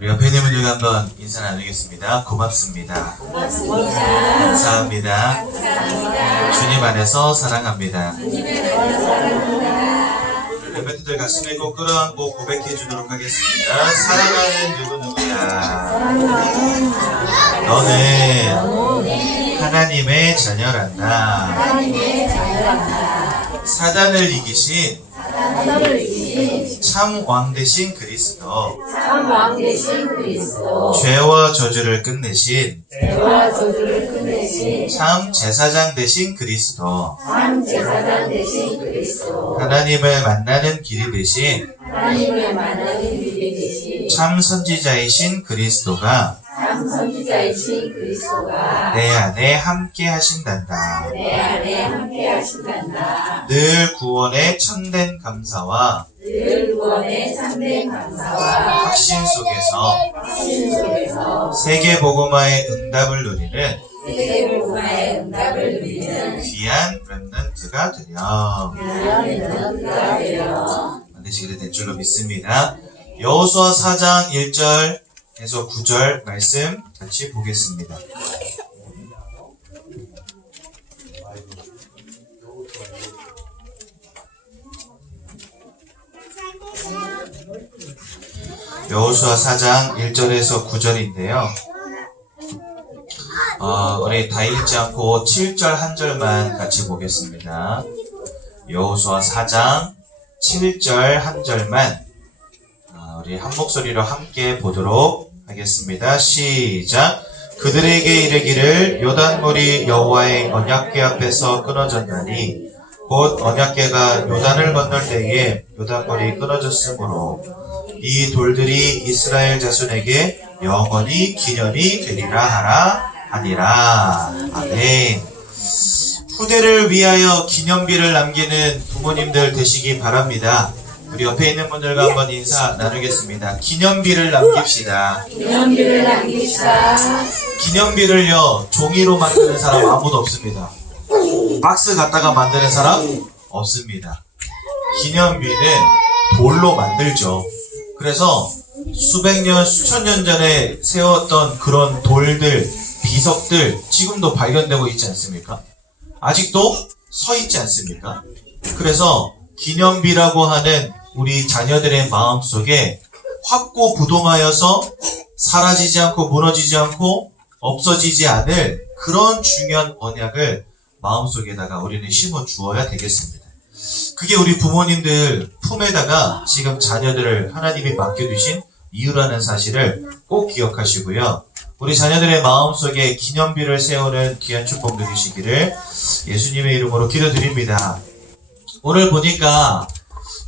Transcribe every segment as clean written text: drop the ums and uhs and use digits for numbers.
우리 옆에 있는 분들과 한번 인사 나누겠습니다. 고맙습니다. 감사합니다. 주님 안에서 사랑합니다. 우리 멤버들 가슴에 꼭 끌어안고 고백해 주도록 하겠습니다. 사랑하는 누구누구야, 너는 하나님의 자녀란다. 사단을 이기신 참 왕 되신 그리스도, 죄와 저주를 끝내신 참 제사장 되신 그리스도, 하나님을 만나는 길이 되신 참 선지자이신 그리스도가 내 안에 함께 하신단다. 늘 구원의 참된 감사와 확신 속에서 세계복음화의 응답을 누리는 귀한 렘넌트가 되렴. 만드시게 될 줄로 믿습니다. 여호수아 4장 1절에서 9절 말씀 같이 보겠습니다. 여호수아 4장 1절에서 9절인데요. 우리 다 읽지 않고 7절 한 절만 같이 보겠습니다. 여호수아 4장 7절 한 절만 우리 한 목소리로 함께 보도록 하겠습니다. 시작. 그들에게 이르기를 요단물이 여호와의 언약궤 앞에서 끊어졌나니 곧 언약궤가 요단을 건널 때에 요단물이 끊어졌으므로 이 돌들이 이스라엘 자손에게 영원히 기념이 되리라 하니라. 아멘. 후대를 위하여 기념비를 남기는 부모님들 되시기 바랍니다. 우리 옆에 있는 분들과 한번 인사 나누겠습니다. 기념비를 남깁시다. 기념비를요, 종이로 만드는 사람 아무도 없습니다. 박스 갖다가 만드는 사람 없습니다. 기념비는 돌로 만들죠. 그래서 수백 년, 수천 년 전에 세웠던 그런 돌들, 비석들 지금도 발견되고 있지 않습니까? 아직도 서 있지 않습니까? 그래서 기념비라고 하는 우리 자녀들의 마음속에 확고부동하여서 사라지지 않고 무너지지 않고 없어지지 않을 그런 중요한 언약을 마음속에다가 우리는 심어 주어야 되겠습니다. 그게 우리 부모님들 품에다가 지금 자녀들을 하나님이 맡겨두신 이유라는 사실을 꼭 기억하시고요. 우리 자녀들의 마음속에 기념비를 세우는 귀한 축복 누리시기를 예수님의 이름으로 기도드립니다. 오늘 보니까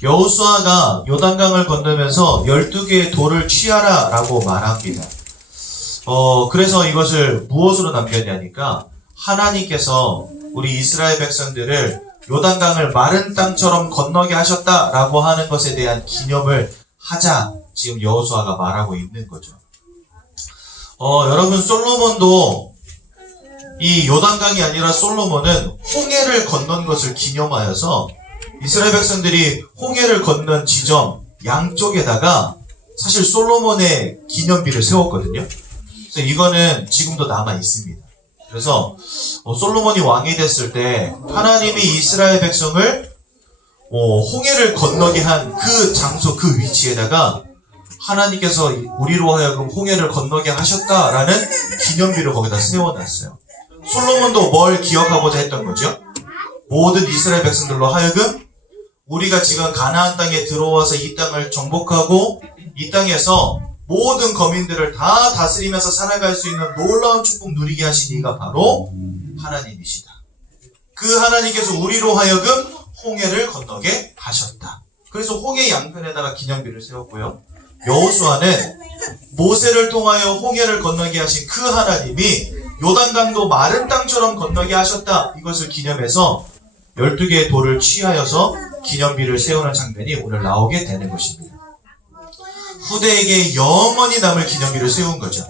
여호수아가 요단강을 건너면서 12개의 돌을 취하라 라고 말합니다. 그래서 이것을 무엇으로 남겼냐니까 하나님께서 우리 이스라엘 백성들을 요단강을 마른 땅처럼 건너게 하셨다라고 하는 것에 대한 기념을 하자 지금 여호수아가 말하고 있는 거죠. 여러분, 솔로몬도 이 요단강이 아니라 솔로몬은 홍해를 건넌 것을 기념하여서 이스라엘 백성들이 홍해를 건넌 지점 양쪽에다가 사실 솔로몬의 기념비를 세웠거든요. 그래서 이거는 지금도 남아 있습니다. 그래서 솔로몬이 왕이 됐을 때 하나님이 이스라엘 백성을 홍해를 건너게 한 그 장소, 그 위치에다가 하나님께서 우리로 하여금 홍해를 건너게 하셨다라는 기념비를 거기다 세워놨어요. 솔로몬도 뭘 기억하고자 했던 거죠? 모든 이스라엘 백성들로 하여금 우리가 지금 가나안 땅에 들어와서 이 땅을 정복하고 이 땅에서 모든 거민들을 다 다스리면서 살아갈 수 있는 놀라운 축복 누리게 하신 이가 바로 하나님이시다. 그 하나님께서 우리로 하여금 홍해를 건너게 하셨다. 그래서 홍해 양편에다가 기념비를 세웠고요. 여호수아는 모세를 통하여 홍해를 건너게 하신 그 하나님이 요단강도 마른 땅처럼 건너게 하셨다. 이것을 기념해서 12개의 돌을 취하여서 기념비를 세우는 장면이 오늘 나오게 되는 것입니다. 후대에게 영원히 남을 기념비를 세운 거죠.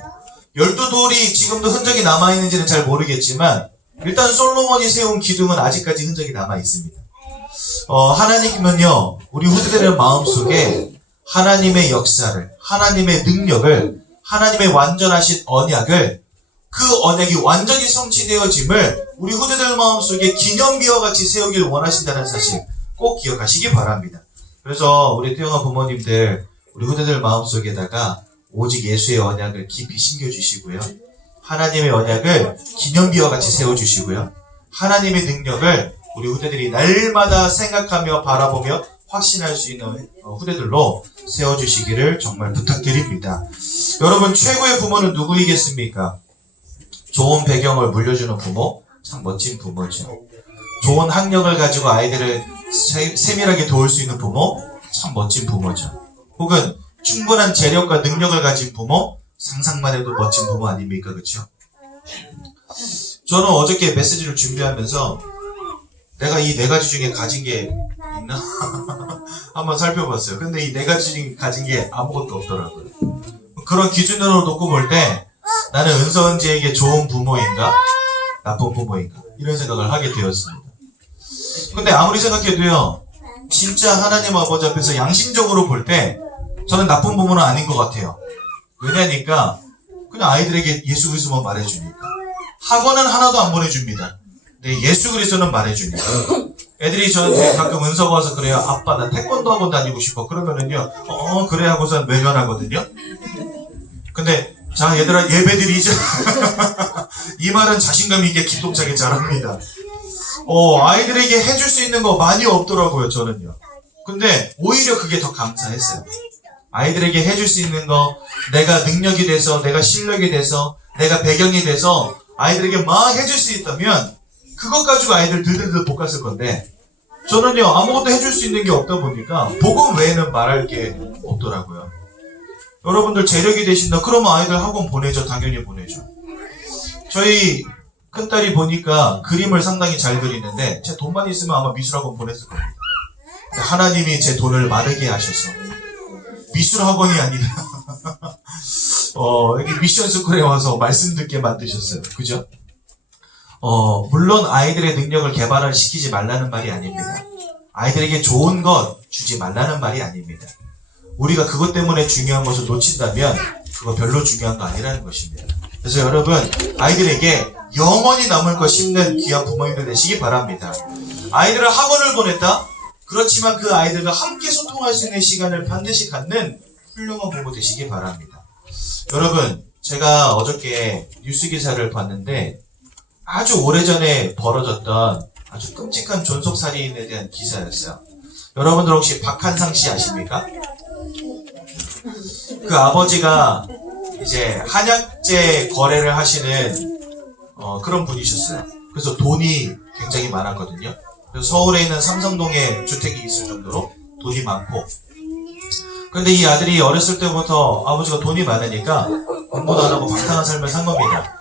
12돌이 지금도 흔적이 남아있는지는 잘 모르겠지만 일단 솔로몬이 세운 기둥은 아직까지 흔적이 남아있습니다. 하나님은요, 우리 후대들의 마음속에 하나님의 역사를, 하나님의 능력을, 하나님의 완전하신 언약을, 그 언약이 완전히 성취되어짐을 우리 후대들 마음속에 기념비와 같이 세우길 원하신다는 사실 꼭 기억하시기 바랍니다. 그래서 우리 태영아 부모님들, 우리 후대들 마음속에다가 오직 예수의 언약을 깊이 심겨주시고요. 하나님의 언약을 기념비와 같이 세워주시고요. 하나님의 능력을 우리 후대들이 날마다 생각하며 바라보며 확신할 수 있는 후대들로 세워주시기를 정말 부탁드립니다. 여러분, 최고의 부모는 누구이겠습니까? 좋은 배경을 물려주는 부모, 참 멋진 부모죠. 좋은 학력을 가지고 아이들을 세밀하게 도울 수 있는 부모, 참 멋진 부모죠. 혹은 충분한 재력과 능력을 가진 부모, 상상만 해도 멋진 부모 아닙니까? 그렇죠? 저는 어저께 메시지를 준비하면서 내가 이 네 가지 중에 가진 게 있나? 한번 살펴봤어요. 근데 이 네 가지 중에 가진 게 아무것도 없더라고요. 그런 기준으로 놓고 볼 때 나는 은서은지에게 좋은 부모인가? 나쁜 부모인가? 이런 생각을 하게 되었습니다. 근데 아무리 생각해도요, 진짜 하나님 아버지 앞에서 양심적으로 볼 때 저는 나쁜 부모는 아닌 것 같아요. 왜냐니까 그냥 아이들에게 예수 그리스도만 말해주니까. 학원은 하나도 안 보내줍니다. 근데 예수 그리스도는 말해주니까. 애들이 저한테 가끔 은서가 와서 그래요. 아빠 나 태권도 학원 다니고 싶어. 그러면은요, 그래 하고선 외면하거든요. 근데 자 얘들아 예배드리자. 이 말은 자신감 있게 기독자게 잘합니다. 아이들에게 해줄 수 있는 거 많이 없더라고요, 저는요. 근데 오히려 그게 더 감사했어요. 아이들에게 해줄 수 있는 거, 내가 능력이 돼서, 내가 실력이 돼서, 내가 배경이 돼서 아이들에게 막 해줄 수 있다면 그것 가지고 아이들 들들들 볶았을 건데, 저는요 아무것도 해줄 수 있는 게 없다 보니까 복음 외에는 말할 게 없더라고요. 여러분들 재력이 되신다 그러면 아이들 학원 보내죠. 당연히 보내죠. 저희 큰딸이 보니까 그림을 상당히 잘 그리는데 제 돈만 있으면 아마 미술학원 보냈을 겁니다. 하나님이 제 돈을 마르게 하셔서 미술학원이 아니라 여기 미션스쿨에 와서 말씀 듣게 만드셨어요. 그죠? 물론 아이들의 능력을 개발을 시키지 말라는 말이 아닙니다. 아이들에게 좋은 것 주지 말라는 말이 아닙니다. 우리가 그것 때문에 중요한 것을 놓친다면 그거 별로 중요한 거 아니라는 것입니다. 그래서 여러분, 아이들에게 영원히 남을 것 심는 귀한 부모님들 되시기 바랍니다. 아이들을 학원을 보냈다? 그렇지만 그 아이들과 함께 소통할 수 있는 시간을 반드시 갖는 훌륭한 부모 되시기 바랍니다. 여러분, 제가 어저께 뉴스 기사를 봤는데 아주 오래전에 벌어졌던 아주 끔찍한 존속살인에 대한 기사였어요. 여러분들 혹시 박한상 씨 아십니까? 그 아버지가 이제 한약재 거래를 하시는 그런 분이셨어요. 그래서 돈이 굉장히 많았거든요. 그래서 서울에 있는 삼성동에 주택이 있을 정도로 돈이 많고, 근데 이 아들이 어렸을 때부터 아버지가 돈이 많으니까 공부도 안 하고 방탕한 삶을 산 겁니다.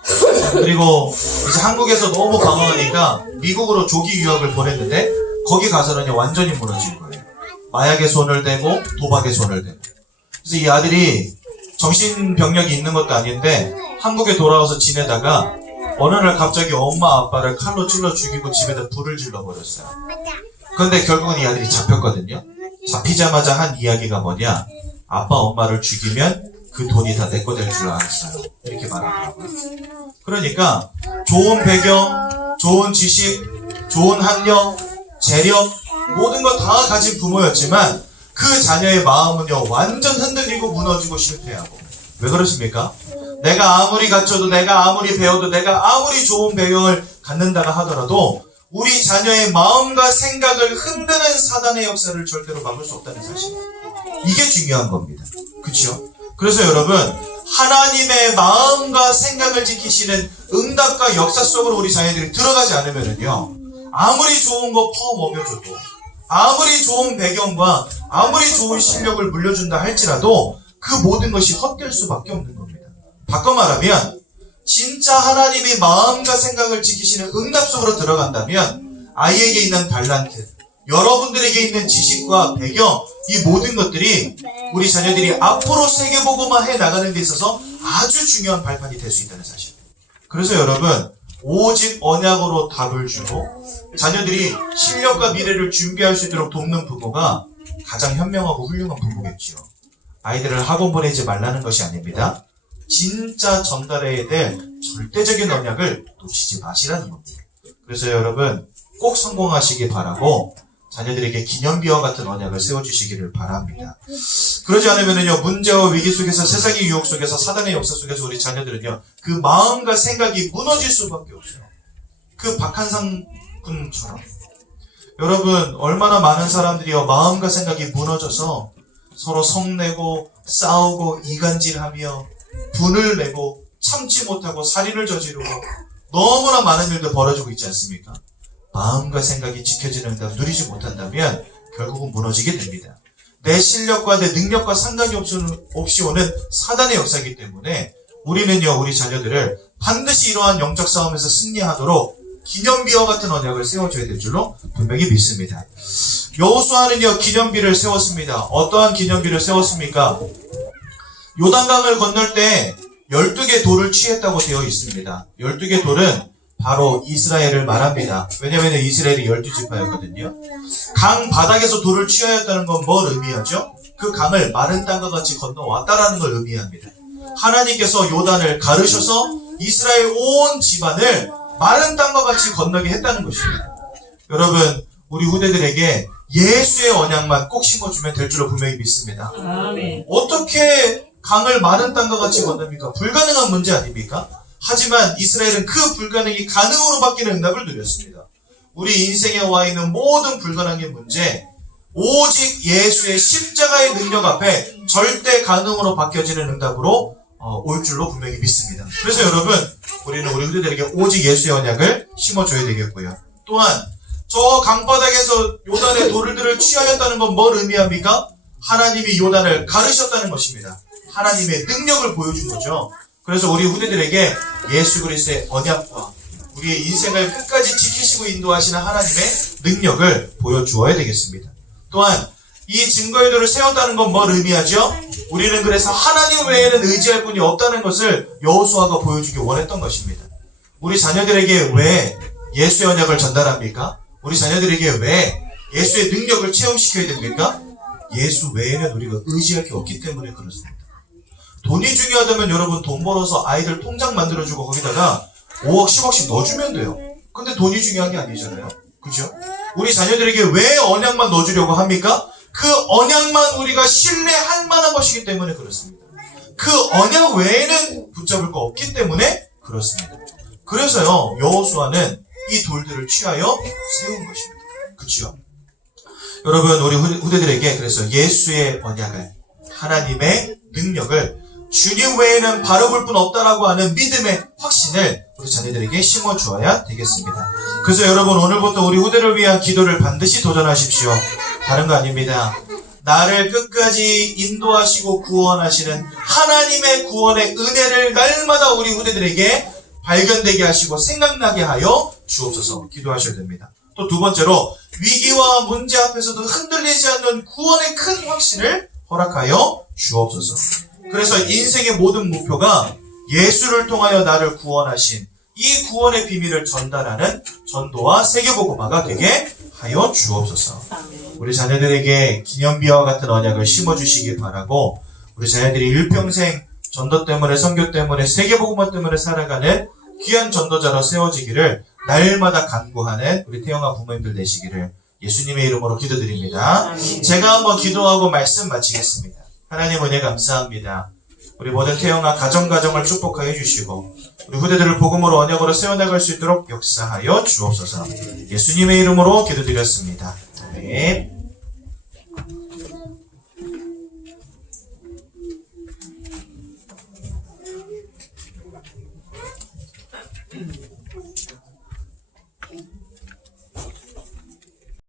그리고 이제 한국에서 너무 강화하니까 미국으로 조기 유학을 보냈는데 거기 가서는 완전히 무너진 거예요. 마약에 손을 대고 도박에 손을 대고. 그래서 이 아들이 정신병력이 있는 것도 아닌데 한국에 돌아와서 지내다가 어느 날 갑자기 엄마 아빠를 칼로 찔러 죽이고 집에다 불을 질러버렸어요. 그런데 결국은 이 아들이 잡혔거든요. 잡히자마자 한 이야기가 뭐냐, 아빠 엄마를 죽이면 그 돈이 다 내 거 될 줄 알았어요. 이렇게 말하더라고요. 그러니까 좋은 배경, 좋은 지식, 좋은 학력, 재력, 모든 거 다 가진 부모였지만 그 자녀의 마음은요 완전 흔들리고 무너지고 실패하고. 왜 그렇습니까? 내가 아무리 갖춰도, 내가 아무리 배워도, 내가 아무리 좋은 배경을 갖는다고 하더라도 우리 자녀의 마음과 생각을 흔드는 사단의 역사를 절대로 막을 수 없다는 사실. 이게 중요한 겁니다. 그렇죠? 그래서 여러분, 하나님의 마음과 생각을 지키시는 응답과 역사 속으로 우리 자녀들이 들어가지 않으면요, 아무리 좋은 거 퍼 먹여줘도, 아무리 좋은 배경과 아무리 좋은 실력을 물려준다 할지라도 그 모든 것이 헛될 수밖에 없는 겁니다. 바꿔 말하면 진짜 하나님이 마음과 생각을 지키시는 응답 속으로 들어간다면 아이에게 있는 달란트, 여러분들에게 있는 지식과 배경, 이 모든 것들이 우리 자녀들이 앞으로 세계보고만 해나가는 데 있어서 아주 중요한 발판이 될 수 있다는 사실. 그래서 여러분, 오직 언약으로 답을 주고 자녀들이 실력과 미래를 준비할 수 있도록 돕는 부모가 가장 현명하고 훌륭한 부모겠지요. 아이들을 학원 보내지 말라는 것이 아닙니다. 진짜 전달해야 될 절대적인 언약을 놓치지 마시라는 겁니다. 그래서 여러분 꼭 성공하시기 바라고 자녀들에게 기념비와 같은 언약을 세워주시기를 바랍니다. 그러지 않으면요, 문제와 위기 속에서, 세상의 유혹 속에서, 사단의 역사 속에서 우리 자녀들은요, 그 마음과 생각이 무너질 수밖에 없어요. 그 박한상 군처럼. 여러분, 얼마나 많은 사람들이요, 마음과 생각이 무너져서 서로 성내고 싸우고 이간질하며 분을 내고 참지 못하고 살인을 저지르고 너무나 많은 일도 벌어지고 있지 않습니까? 마음과 생각이 지켜지는 응답 누리지 못한다면 결국은 무너지게 됩니다. 내 실력과 내 능력과 상관이 없이 오는 사단의 역사이기 때문에 우리는요, 우리 자녀들을 반드시 이러한 영적 싸움에서 승리하도록 기념비와 같은 언약을 세워줘야 될 줄로 분명히 믿습니다. 여호수아는요, 기념비를 세웠습니다. 어떠한 기념비를 세웠습니까? 요단강을 건널 때 12개 돌을 취했다고 되어 있습니다. 12개 돌은 바로 이스라엘을 말합니다. 왜냐하면 이스라엘이 12지파였거든요. 강 바닥에서 돌을 취하였다는 건 뭘 의미하죠? 그 강을 마른 땅과 같이 건너왔다라는 걸 의미합니다. 하나님께서 요단을 가르셔서 이스라엘 온 집안을 마른 땅과 같이 건너게 했다는 것입니다. 여러분, 우리 후대들에게 예수의 언약만 꼭 심어주면 될 줄로 분명히 믿습니다. 아멘. 어떻게 강을 마른 땅과 같이 건넙니까? 불가능한 문제 아닙니까? 하지만 이스라엘은 그 불가능이 가능으로 바뀌는 응답을 누렸습니다. 우리 인생에 와 있는 모든 불가능의 문제, 오직 예수의 십자가의 능력 앞에 절대 가능으로 바뀌어지는 응답으로 올 줄로 분명히 믿습니다. 그래서 여러분, 우리는 우리 후대들에게 오직 예수의 언약을 심어줘야 되겠고요. 또한 저 강바닥에서 요단의 돌들을 취하였다는 건 뭘 의미합니까? 하나님이 요단을 가르셨다는 것입니다. 하나님의 능력을 보여준 거죠. 그래서 우리 후대들에게 예수 그리스도의 언약과 우리의 인생을 끝까지 지키시고 인도하시는 하나님의 능력을 보여주어야 되겠습니다. 또한 이 증거의 돌을 세웠다는 건 뭘 의미하죠? 우리는 그래서 하나님 외에는 의지할 분이 없다는 것을 여호수아가 보여주기 원했던 것입니다. 우리 자녀들에게 왜 예수의 언약을 전달합니까? 우리 자녀들에게 왜 예수의 능력을 체험시켜야 됩니까? 예수 외에는 우리가 의지할 게 없기 때문에 그렇습니다. 돈이 중요하다면 여러분 돈 벌어서 아이들 통장 만들어주고 거기다가 5억, 10억씩 넣어주면 돼요. 근데 돈이 중요한 게 아니잖아요. 그죠? 우리 자녀들에게 왜 언약만 넣어주려고 합니까? 그 언약만 우리가 신뢰할 만한 것이기 때문에 그렇습니다. 그 언약 외에는 붙잡을 거 없기 때문에 그렇습니다. 그래서요, 여호수아는 이 돌들을 취하여 세운 것입니다. 그렇죠? 여러분, 우리 후대들에게 그래서 예수의 언약을, 하나님의 능력을, 주님 외에는 바로 볼 분 없다라고 하는 믿음의 확신을 우리 자녀들에게 심어주어야 되겠습니다. 그래서 여러분, 오늘부터 우리 후대를 위한 기도를 반드시 도전하십시오. 다른 거 아닙니다. 나를 끝까지 인도하시고 구원하시는 하나님의 구원의 은혜를 날마다 우리 후대들에게 발견되게 하시고 생각나게 하여 주옵소서. 기도하셔야 됩니다. 또 두 번째로, 위기와 문제 앞에서도 흔들리지 않는 구원의 큰 확신을 허락하여 주옵소서. 그래서 인생의 모든 목표가 예수를 통하여 나를 구원하신 이 구원의 비밀을 전달하는 전도와 세계복음화가 되게 하여 주옵소서. 우리 자녀들에게 기념비와 같은 언약을 심어주시기 바라고, 우리 자녀들이 일평생 전도 때문에, 선교 때문에, 세계복음화 때문에 살아가는 귀한 전도자로 세워지기를 날마다 간구하는 우리 태영아 부모님들 되시기를 예수님의 이름으로 기도드립니다. 제가 한번 기도하고 말씀 마치겠습니다. 하나님 은혜 감사합니다. 우리 모든 태영아 가정을 축복하여 주시고 우리 후대들을 복음으로 언약으로 세워나갈 수 있도록 역사하여 주옵소서. 예수님의 이름으로 기도드렸습니다. 아멘.